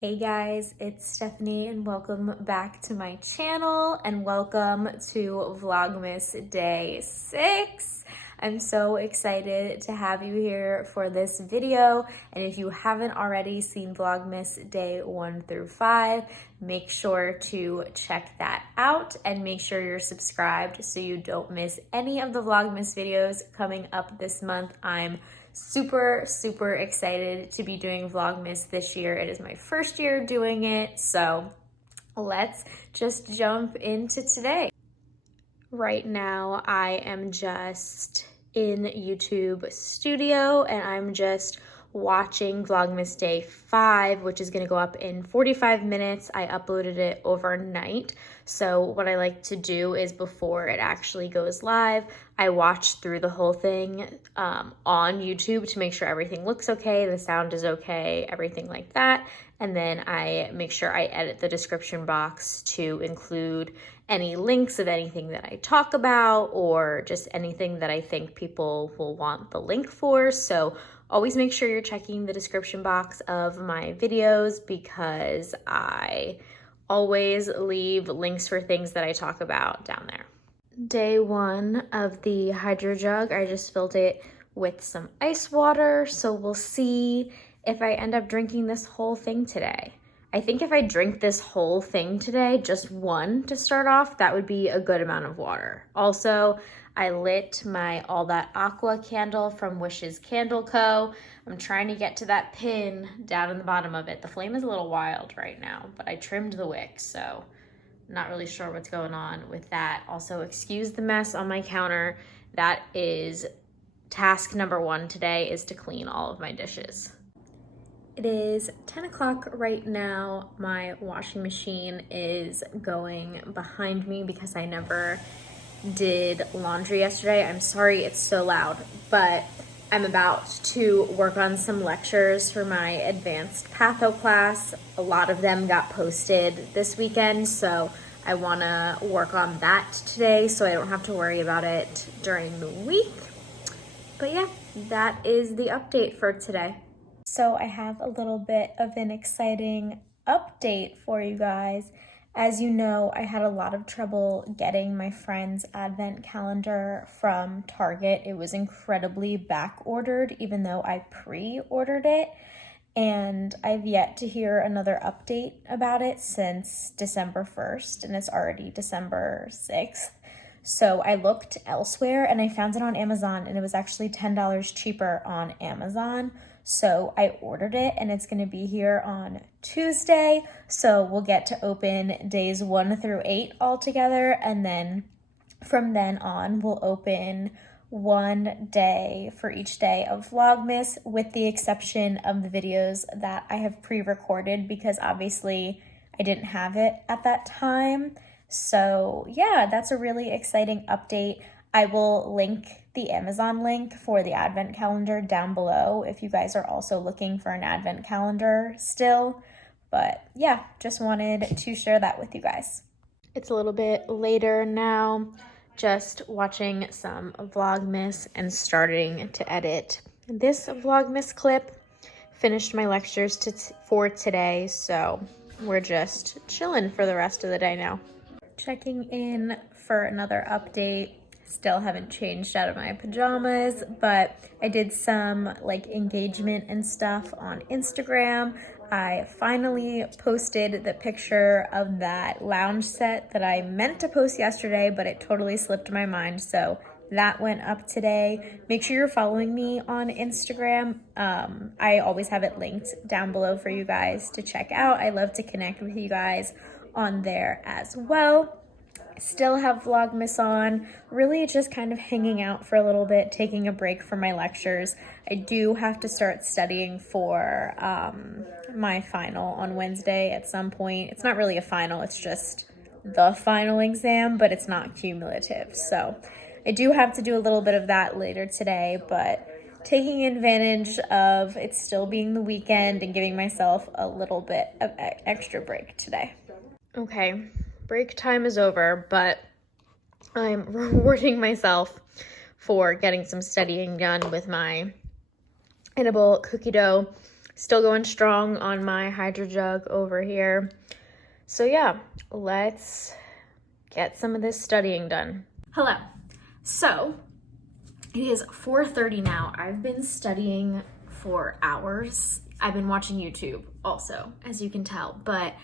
Hey guys, it's Stephanie and welcome back to my channel and welcome to Vlogmas Day 6. I'm so excited to have you here for this video, and if you haven't already seen Vlogmas Day 1 through 5, make sure to check that out and make sure you're subscribed so you don't miss any of the Vlogmas videos coming up this month. I'm super excited to be doing Vlogmas this year. It is my first year doing it, so let's just jump into today. Right now I am just in YouTube Studio and I'm just watching Vlogmas Day 5, which is going to go up in 45 minutes. I uploaded it overnight. So what I like to do is before it actually goes live, I watch through the whole thing on YouTube to make sure everything looks okay, the sound is okay, everything like that. And then I make sure I edit the description box to include any links of anything that I talk about or just anything that I think people will want the link for. So always make sure you're checking the description box of my videos because I always leave links for things that I talk about down there. Day 1 of the hydro jug, I just filled it with some ice water, so we'll see if I end up drinking this whole thing today. I think if I drink this whole thing today, just one to start off, that would be a good amount of water. Also, I lit my All That Aqua candle from Wishes Candle Co. I'm trying to get to that pin down in the bottom of it. The flame is a little wild right now, but I trimmed the wick, so I'm not really sure what's going on with that. Also, excuse the mess on my counter. That is task number 1 today, is to clean all of my dishes. It is 10 o'clock right now. My washing machine is going behind me because I never did laundry yesterday. I'm sorry it's so loud, but I'm about to work on some lectures for my advanced patho class. A lot of them got posted this weekend, so I want to work on that today so I don't have to worry about it during the week. But yeah, that is the update for today. So I have a little bit of an exciting update for you guys. As you know, I had a lot of trouble getting my friend's advent calendar from Target. It was incredibly back ordered, even though I pre-ordered it. And I've yet to hear another update about it since December 1st, and it's already December 6th. So I looked elsewhere and I found it on Amazon, and it was actually $10 cheaper on Amazon. So I ordered it and it's going to be here on Tuesday. So we'll get to open days 1 through 8 all together. And then from then on, we'll open one day for each day of Vlogmas, with the exception of the videos that I have pre-recorded because obviously I didn't have it at that time. So yeah, that's a really exciting update. I will link the Amazon link for the advent calendar down below if you guys are also looking for an advent calendar still. But yeah, just wanted to share that with you guys. It's a little bit later now, just watching some Vlogmas and starting to edit this Vlogmas clip. Finished my lectures for today, so we're just chilling for the rest of the day now. Checking in for another update. Still haven't changed out of my pajamas, but I did some engagement and stuff on Instagram. I finally posted the picture of that lounge set that I meant to post yesterday, but it totally slipped my mind. So that went up today. Make sure you're following me on Instagram. I always have it linked down below for you guys to check out. I love to connect with you guys on there as well. Still have Vlogmas on, really just kind of hanging out for a little bit, taking a break from my lectures. I do have to start studying for my final on Wednesday at some point. It's not really a final, it's just the final exam, but it's not cumulative. So I do have to do a little bit of that later today, but taking advantage of it still being the weekend and giving myself a little bit of extra break today. Okay, break time is over, but I'm rewarding myself for getting some studying done with my edible cookie dough. Still going strong on my Hydro Jug over here. So yeah, let's get some of this studying done. Hello. So it is 4:30 now. I've been studying for hours. I've been watching YouTube also, as you can tell, but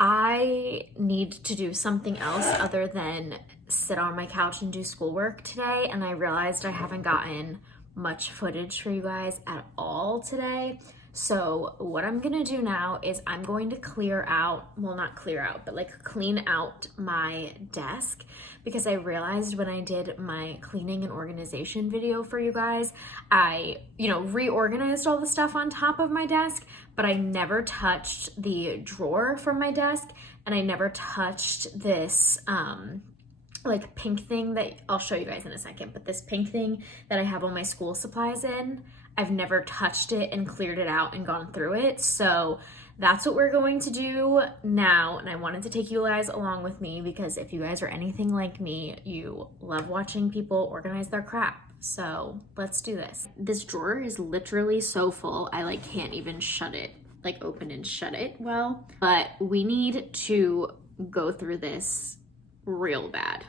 I need to do something else other than sit on my couch and do schoolwork today, and I realized I haven't gotten much footage for you guys at all today. So what I'm gonna do now is I'm going to clear out, well, not clear out, but like clean out my desk, because I realized when I did my cleaning and organization video for you guys, I, reorganized all the stuff on top of my desk, but I never touched the drawer from my desk, and I never touched this, like pink thing that I'll show you guys in a second, but this pink thing that I have all my school supplies in, I've never touched it and cleared it out and gone through it. So that's what we're going to do now. And I wanted to take you guys along with me because if you guys are anything like me, you love watching people organize their crap. So let's do this. This drawer is literally so full, I can't even shut it, open and shut it well. But we need to go through this real bad.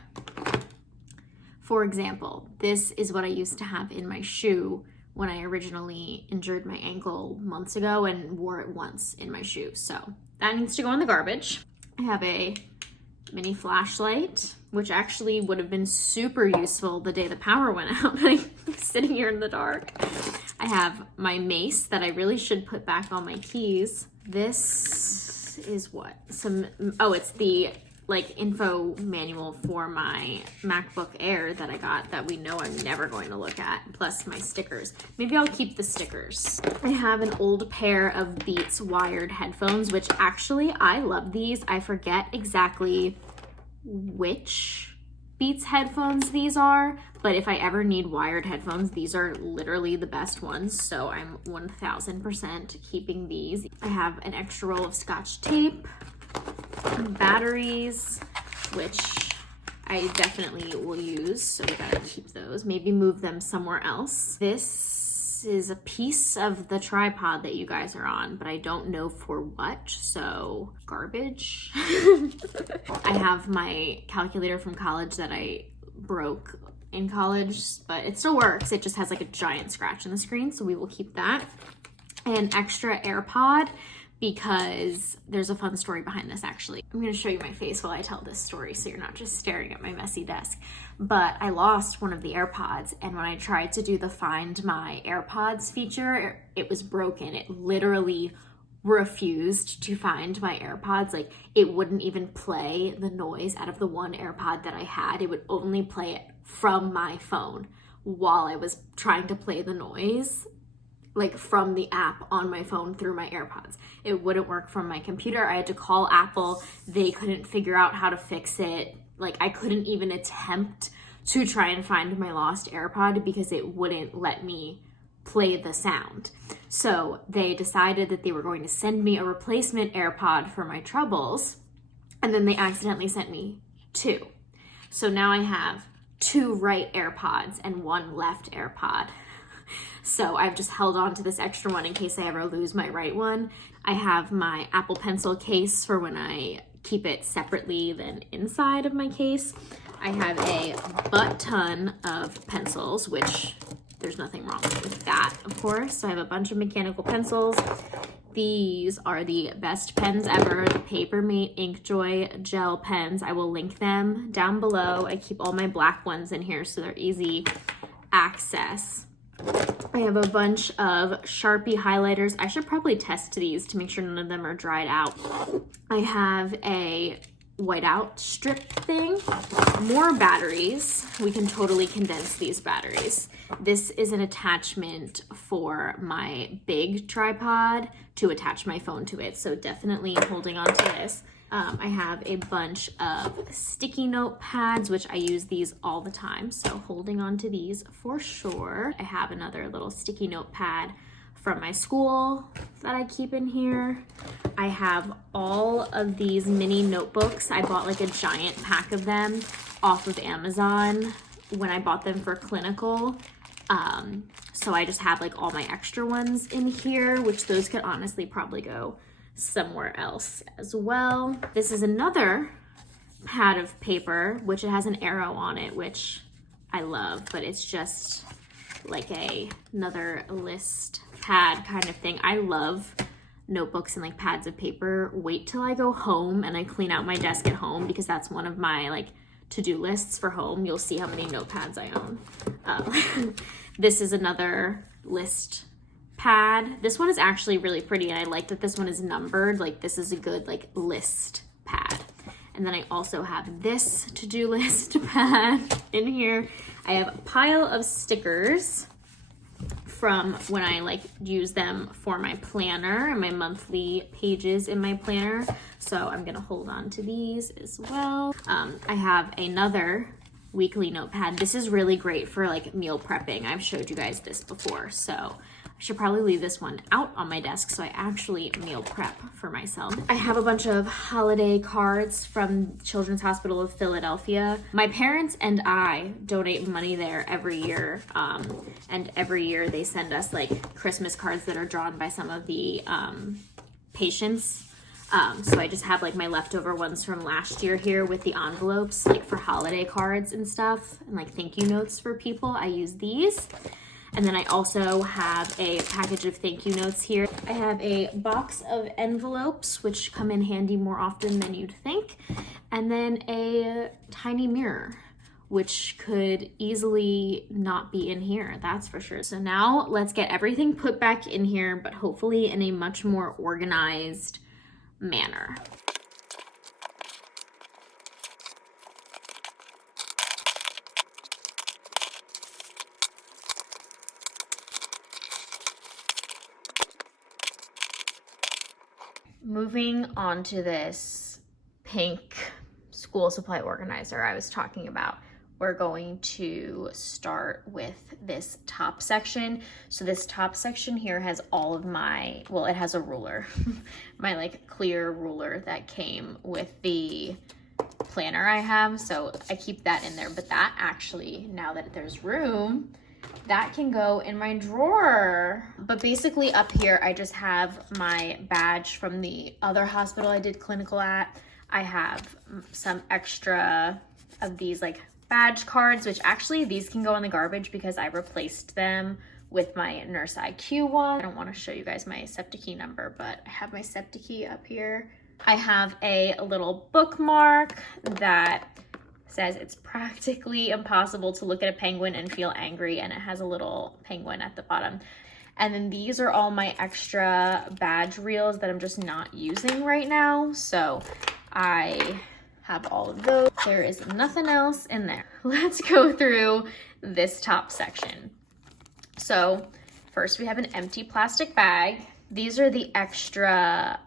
For example, this is what I used to have in my shoe when I originally injured my ankle months ago and wore it once in my shoe. So that needs to go in the garbage. I have a mini flashlight, which actually would have been super useful the day the power went out. I'm sitting here in the dark. I have my mace that I really should put back on my keys. This is what? It's the info manual for my MacBook Air that I got that we know I'm never going to look at, plus my stickers. Maybe I'll keep the stickers. I have an old pair of Beats wired headphones, which actually I love these. I forget exactly which Beats headphones these are, but if I ever need wired headphones, these are literally the best ones, so I'm 1000% keeping these. I have an extra roll of Scotch tape, batteries, which I definitely will use, so we gotta keep those. Maybe move them somewhere else. This is a piece of the tripod that you guys are on, but I don't know for what, so garbage. I have my calculator from college that I broke in college, but it still works. It just has a giant scratch in the screen, so we will keep that. An extra AirPod, because there's a fun story behind this actually. I'm gonna show you my face while I tell this story so you're not just staring at my messy desk. But I lost one of the AirPods, and when I tried to do the Find My AirPods feature, it was broken. It literally refused to find my AirPods. It wouldn't even play the noise out of the one AirPod that I had. It would only play it from my phone while I was trying to play the noise from the app on my phone through my AirPods. It wouldn't work from my computer. I had to call Apple. They couldn't figure out how to fix it. I couldn't even attempt to try and find my lost AirPod because it wouldn't let me play the sound. So they decided that they were going to send me a replacement AirPod for my troubles, and then they accidentally sent me 2. So now I have 2 right AirPods and 1 left AirPod. So I've just held on to this extra one in case I ever lose my right one. I have my Apple Pencil case for when I keep it separately than inside of my case. I have a butt ton of pencils, which there's nothing wrong with that, of course. So I have a bunch of mechanical pencils. These are the best pens ever, the Papermate Inkjoy gel pens. I will link them down below. I keep all my black ones in here so they're easy access. I have a bunch of Sharpie highlighters. I should probably test these to make sure none of them are dried out. I have a whiteout strip thing. More batteries. We can totally condense these batteries. This is an attachment for my big tripod to attach my phone to it. So definitely holding on to this. I have a bunch of sticky note pads, which I use these all the time. So holding on to these for sure. I have another little sticky note pad from my school that I keep in here. I have all of these mini notebooks. I bought a giant pack of them off of Amazon when I bought them for clinical. So I just have like all my extra ones in here, which those could honestly probably go somewhere else as well. This is another pad of paper, which it has an arrow on it, which I love, but it's just like another list pad kind of thing. I love notebooks and like pads of paper. Wait till I go home and I clean out my desk at home, because that's one of my like to-do lists for home. You'll see how many notepads I own. This is another list pad. This one is actually really pretty, and I like that this one is numbered. Like this is a good like list pad. And then I also have this to-do list pad in here. I have a pile of stickers from when I like use them for my planner and my monthly pages in my planner. So I'm gonna hold on to these as well. I have another weekly notepad. This is really great for like meal prepping. I've showed you guys this before, so I should probably leave this one out on my desk so I actually meal prep for myself. I have a bunch of holiday cards from Children's Hospital of Philadelphia. My parents and I donate money there every year, and every year they send us like Christmas cards that are drawn by some of the patients. So I just have like my leftover ones from last year here with the envelopes, like for holiday cards and stuff, and like thank you notes for people. I use these. And then I also have a package of thank you notes here. I have a box of envelopes, which come in handy more often than you'd think. And then a tiny mirror, which could easily not be in here, that's for sure. So now let's get everything put back in here, but hopefully in a much more organized manner. Moving on to this pink school supply organizer I was talking about. We're going to start with this top section. So this top section here has all of my, well, it has a ruler, my like clear ruler that came with the planner I have. So I keep that in there, but that actually, now that there's room, that can go in my drawer. But basically up here, I just have my badge from the other hospital I did clinical at. I have some extra of these like badge cards, which actually these can go in the garbage because I replaced them with my Nurse IQ one. I don't want to show you guys my SEPTA key number, but I have my SEPTA key up here. I have a little bookmark that says it's practically impossible to look at a penguin and feel angry, and it has a little penguin at the bottom. And then these are all my extra badge reels that I'm just not using right now. So I have all of those. There is nothing else in there. Let's go through this top section. So first we have an empty plastic bag. These are the extra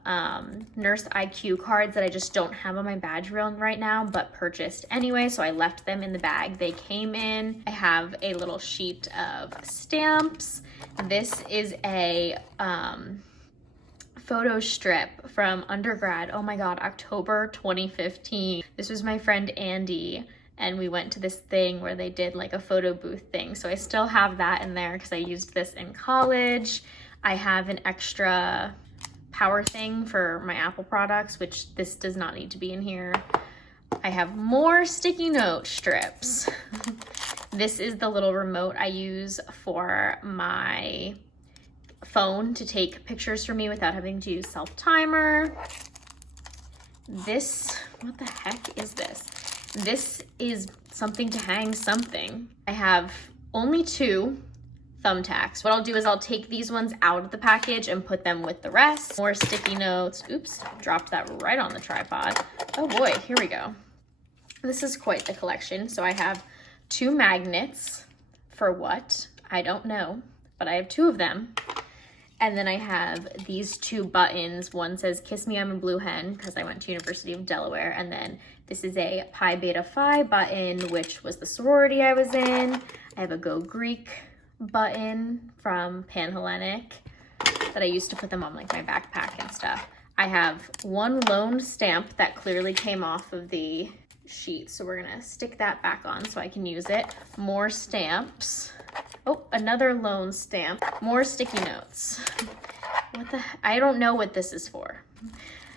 Nurse IQ cards that I just don't have on my badge reel right now, but purchased anyway, so I left them in the bag they came in. I have a little sheet of stamps. This is a photo strip from undergrad. Oh my God, October 2015. This was my friend Andy, and we went to this thing where they did like a photo booth thing. So I still have that in there because I used this in college. I have an extra power thing for my Apple products, which this does not need to be in here. I have more sticky note strips. This is the little remote I use for my phone to take pictures for me without having to use self-timer. This, what the heck is this? This is something to hang something. I have only 2 thumbtacks. What I'll do is I'll take these ones out of the package and put them with the rest. More sticky notes. Oops, dropped that right on the tripod. Oh boy, here we go. This is quite the collection. So I have 2 magnets. For what? I don't know, but I have 2 of them. And then I have these 2 buttons. One says, "Kiss me, I'm a blue hen," because I went to University of Delaware. And then this is a Pi Beta Phi button, which was the sorority I was in. I have a Go Greek button from Panhellenic that I used to put them on like my backpack and stuff. I have 1 lone stamp that clearly came off of the sheet. So we're gonna stick that back on so I can use it. More stamps. Oh, another loan stamp. More sticky notes. I don't know what this is for.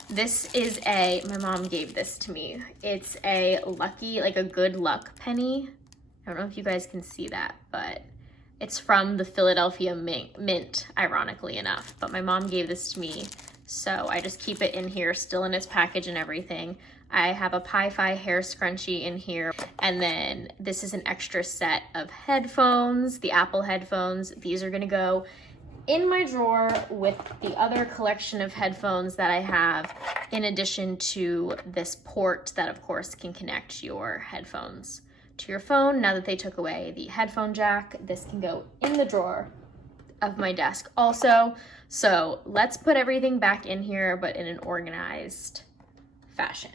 This is my mom gave this to me. It's a lucky, like a good luck penny. I don't know if you guys can see that, but it's from the Philadelphia Mint, ironically enough. But my mom gave this to me, so I just keep it in here, still in its package and everything. I have a Pi-Fi hair scrunchie in here, and then this is an extra set of headphones, the Apple headphones. These are gonna go in my drawer with the other collection of headphones that I have, in addition to this port that of course can connect your headphones to your phone. Now that they took away the headphone jack, this can go in the drawer of my desk also. So let's put everything back in here, but in an organized fashion.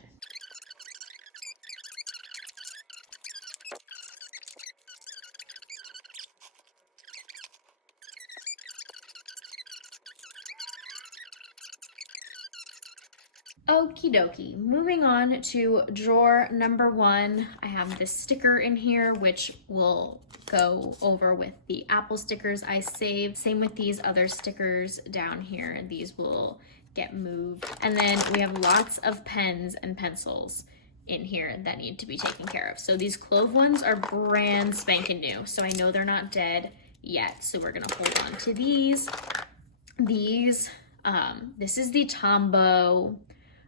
Okie dokie, moving on to drawer number 1. I have this sticker in here, which will go over with the Apple stickers I saved. Same with these other stickers down here. These will get moved. And then we have lots of pens and pencils in here that need to be taken care of. So these Clove ones are brand spanking new, so I know they're not dead yet. So we're gonna hold on to these. This is the Tombow.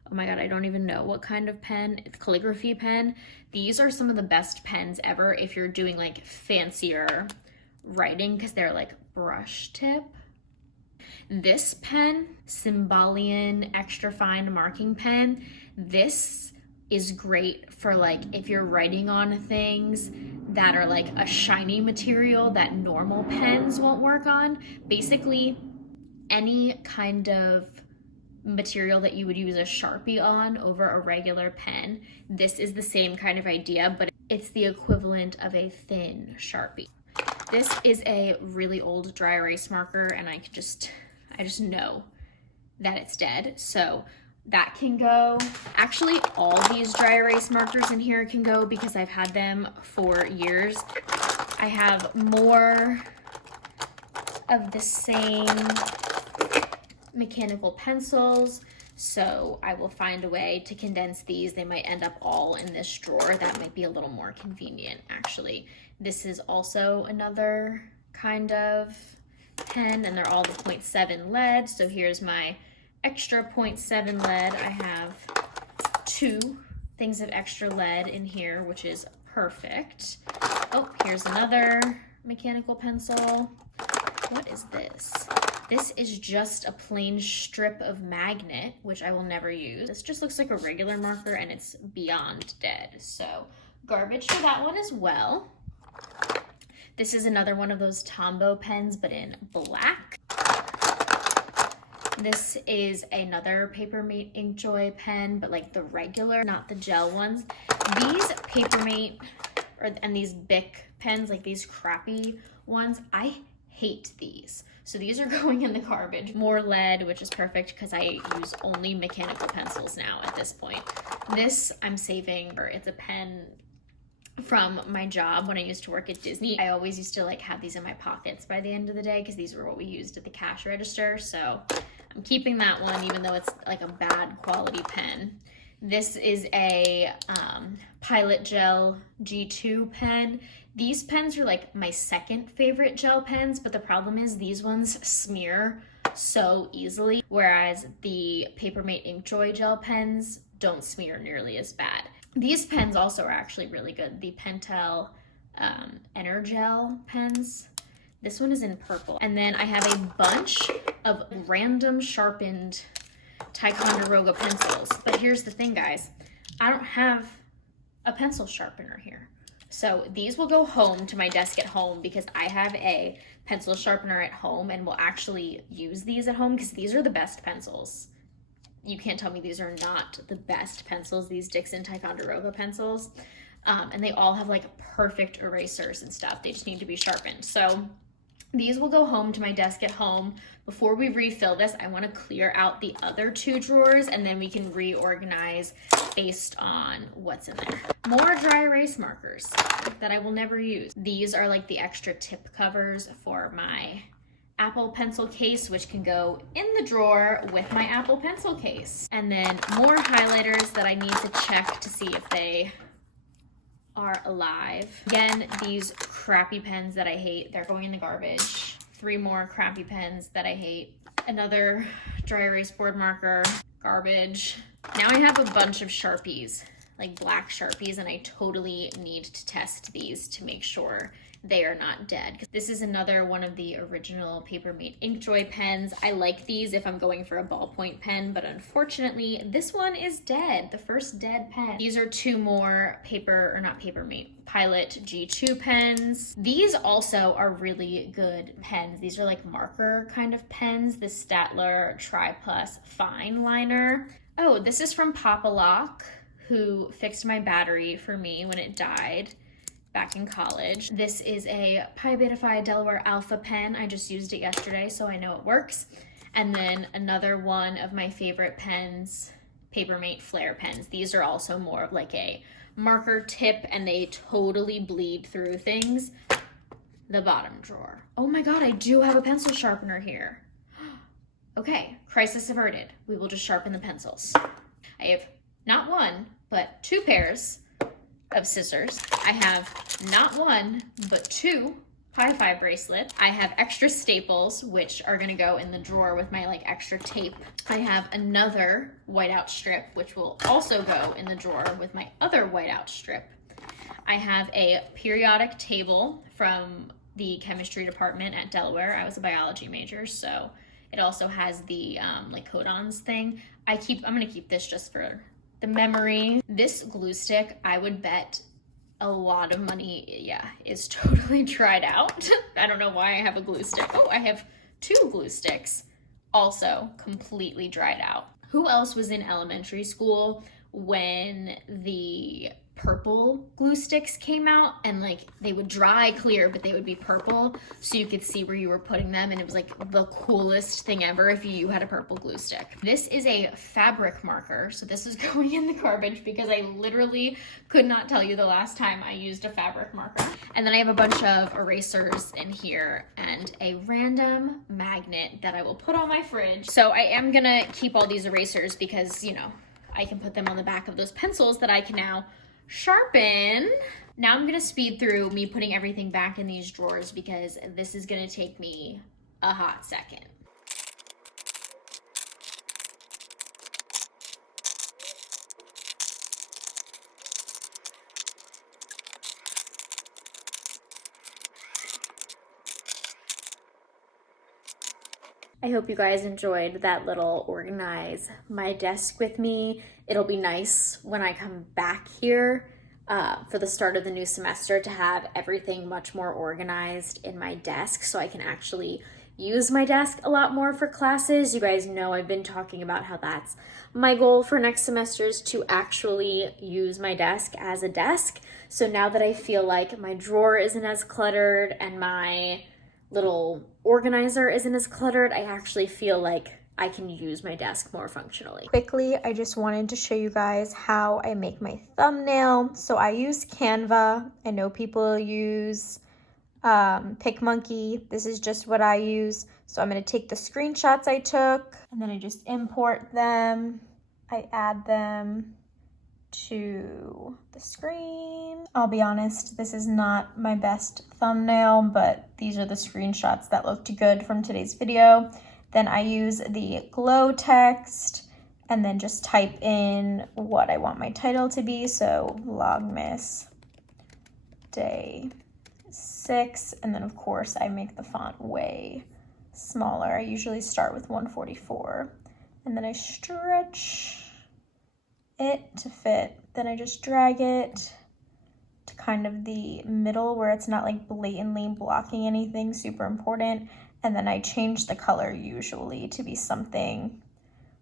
Oh my God, I don't even know what kind of pen. It's calligraphy pen. These are some of the best pens ever if you're doing like fancier writing, because they're like brush tip. This pen, Symbolian Extra Fine Marking Pen, this is great for like if you're writing on things that are like a shiny material that normal pens won't work on. Basically, any kind of material that you would use a Sharpie on over a regular pen. This is the same kind of idea, but it's the equivalent of a thin Sharpie. This is a really old dry erase marker, and I just know that it's dead. So that can go. Actually, all these dry erase markers in here can go because I've had them for years. I have more of the same mechanical pencils, so I will find a way to condense these. They might end up all in this drawer. That might be a little more convenient, actually. This is also another kind of pen, and they're all the 0.7 lead. So here's my extra 0.7 lead. I have 2 things of extra lead in here, which is perfect. Oh, here's another mechanical pencil. What is this? This is just a plain strip of magnet, which I will never use. This just looks like a regular marker, and it's beyond dead. So garbage for that one as well. This is another one of those Tombow pens, but in black. This is another Papermate Inkjoy pen, but like the regular, not the gel ones. These Papermate and these Bic pens, like these crappy ones, I hate these. So these are going in the garbage. More lead, which is perfect because I use only mechanical pencils now at this point. This I'm saving, or it's a pen from my job when I used to work at Disney. I always used to like have these in my pockets by the end of the day because these were what we used at the cash register. So I'm keeping that one even though it's like a bad quality pen. This is a Pilot Gel G2 pen. These pens are like my second favorite gel pens, but the problem is these ones smear so easily, whereas the Papermate Inkjoy gel pens don't smear nearly as bad. These pens also are actually really good. The Pentel Energel pens. This one is in purple. And then I have a bunch of random sharpened Ticonderoga pencils. But here's the thing, guys. I don't have a pencil sharpener here. So these will go home to my desk at home because I have a pencil sharpener at home and will actually use these at home because these are the best pencils. You can't tell me these are not the best pencils, these Dixon Ticonderoga pencils. And they all have like perfect erasers and stuff. They just need to be sharpened. So These will go home to my desk at home. Before we refill this, I want to clear out the other 2 drawers and then we can reorganize based on what's in there. More dry erase markers that I will never use. These are like the extra tip covers for my Apple pencil case, which can go in the drawer with my Apple pencil case. And then more highlighters that I need to check to see if they are alive. Again, these crappy pens that I hate, they're going in the garbage. 3 more crappy pens that I hate. Another dry erase board marker, garbage. Now I have a bunch of Sharpies, like black Sharpies, and I totally need to test these to make sure they are not dead. This is another one of the original Papermate Inkjoy pens. I like these if I'm going for a ballpoint pen, but unfortunately this one is dead, the first dead pen. These are 2 more Pilot G2 pens. These also are really good pens. These are like marker kind of pens. The Staedtler Tri Plus Fine Liner. Oh, this is from Papa Lock, who fixed my battery for me when it died back in college. This is a Pi Beta Phi Delaware Alpha pen. I just used it yesterday, so I know it works. And then another one of my favorite pens, Papermate Flare pens. These are also more of like a marker tip and they totally bleed through things. The bottom drawer. Oh my God, I do have a pencil sharpener here. Okay, crisis averted. We will just sharpen the pencils. I have not 1, but 2 pairs of scissors. I have not 1, but 2 Pi Phi bracelets. I have extra staples, which are gonna go in the drawer with my like extra tape. I have another whiteout strip, which will also go in the drawer with my other whiteout strip. I have a periodic table from the chemistry department at Delaware. I was a biology major, so it also has the like codons thing. I'm gonna keep this just for the memory. This glue stick, I would bet a lot of money, yeah, is totally dried out. I don't know why I have a glue stick. Oh, I have 2 glue sticks, also completely dried out. Who else was in elementary school when the purple glue sticks came out and like they would dry clear, but they would be purple so you could see where you were putting them, and it was like the coolest thing ever if you had a purple glue stick. This is a fabric marker, so this is going in the garbage because I literally could not tell you the last time I used a fabric marker. And then I have a bunch of erasers in here and a random magnet that I will put on my fridge. So I am gonna keep all these erasers because, you know, I can put them on the back of those pencils that I can now sharpen. Now I'm gonna speed through me putting everything back in these drawers because this is gonna take me a hot second. I hope you guys enjoyed that little organize my desk with me. It'll be nice when I come back here for the start of the new semester to have everything much more organized in my desk so I can actually use my desk a lot more for classes. You guys know I've been talking about how that's my goal for next semester is to actually use my desk as a desk. So now that I feel like my drawer isn't as cluttered and my little organizer isn't as cluttered, I actually feel like I can use my desk more functionally. Quickly, I just wanted to show you guys how I make my thumbnail. So I use Canva. I know people use PicMonkey. This is just what I use. So I'm going to take the screenshots I took and then I just import them. I add them to the screen. I'll be honest, this is not my best thumbnail, but these are the screenshots that looked good from today's video. Then I use the glow text and then just type in what I want my title to be. So Vlogmas Day 6. And then of course I make the font way smaller. I usually start with 144 and then I stretch it to fit. Then I just drag it to kind of the middle where it's not like blatantly blocking anything super important. And then I change the color usually to be something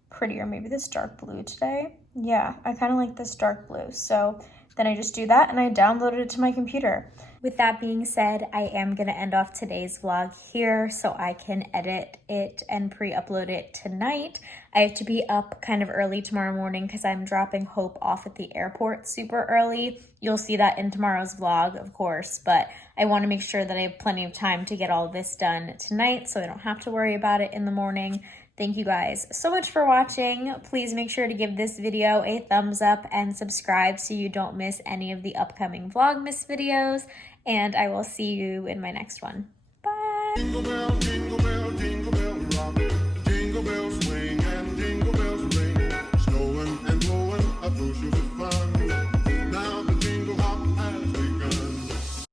prettier, maybe this dark blue today. Yeah, I kind of like this dark blue. So Then I just do that and I download it to my computer. With that being said, I am gonna end off today's vlog here so I can edit it and pre-upload it tonight. I have to be up kind of early tomorrow morning because I'm dropping Hope off at the airport super early. You'll see that in tomorrow's vlog, of course, but I want to make sure that I have plenty of time to get all of this done tonight so I don't have to worry about it in the morning. Thank you guys so much for watching. Please make sure to give this video a thumbs up and subscribe so you don't miss any of the upcoming Vlogmas videos. And I will see you in my next one. Bye! Jingle bell, jingle bell, jingle bell.